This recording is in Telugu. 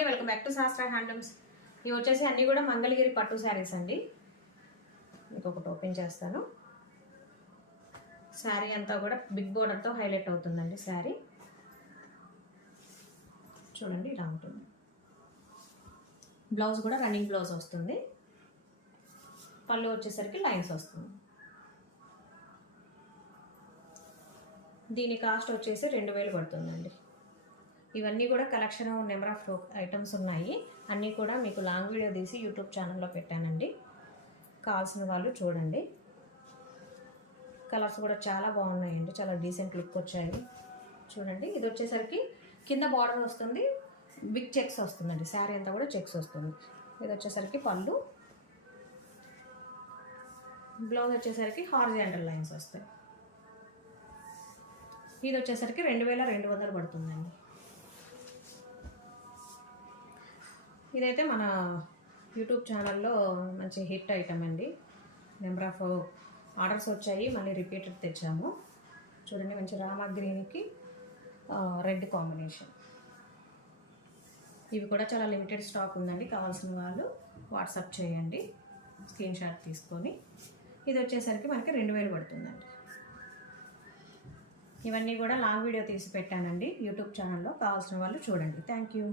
అండి, వెల్కమ్ బ్యాక్ టు శాస్త్ర హ్యాండ్లూమ్స్. ఇవి వచ్చేసి అన్నీ కూడా మంగళగిరి పట్టు శారీస్ అండి. మీకు ఒకటి ఓపెన్ చేస్తాను. శారీ అంతా కూడా బిగ్ బోర్డర్తో హైలైట్ అవుతుందండి. శారీ చూడండి ఇలా ఉంటుంది. బ్లౌజ్ కూడా రన్నింగ్ బ్లౌజ్ వస్తుంది. పళ్ళు వచ్చేసరికి లైన్స్ వస్తుంది. దీని కాస్ట్ వచ్చేసి 2000 పడుతుందండి. ఇవన్నీ కూడా కలెక్షన్ నెంబర్ ఆఫ్ ఐటమ్స్ ఉన్నాయి. అన్నీ కూడా మీకు లాంగ్ వీడియో తీసి యూట్యూబ్ ఛానల్లో పెట్టానండి. కావాల్సిన వాళ్ళు చూడండి. కలర్స్ కూడా చాలా బాగున్నాయండి, చాలా డీసెంట్ లుక్ వచ్చాయి. చూడండి, ఇది వచ్చేసరికి కింద బార్డర్ వస్తుంది, బిగ్ చెక్స్ వస్తుందండి. శారీ అంతా కూడా చెక్స్ వస్తుంది. ఇది వచ్చేసరికి పళ్ళు, బ్లౌజ్ వచ్చేసరికి హారిజాంటల్ లైన్స్ వస్తాయి. ఇది వచ్చేసరికి 2200 పడుతుందండి. ఇదైతే మన యూట్యూబ్ ఛానల్లో మంచి హిట్ ఐటమ్ అండి. నెంబర్ ఆఫ్ ఆర్డర్స్ వచ్చాయి, మళ్ళీ రిపీటెడ్ తెచ్చాము. చూడండి, మంచి రామా గ్రీన్కి రెడ్ కాంబినేషన్. ఇవి కూడా చాలా లిమిటెడ్ స్టాక్ ఉందండి. కావాల్సిన వాళ్ళు వాట్సాప్ చేయండి, స్క్రీన్ షాట్ తీసుకొని. ఇది వచ్చేసరికి మనకి 2000 పడుతుందండి. ఇవన్నీ కూడా లాంగ్ వీడియో తీసి పెట్టానండి యూట్యూబ్ ఛానల్లో. కావాల్సిన వాళ్ళు చూడండి. Thank you.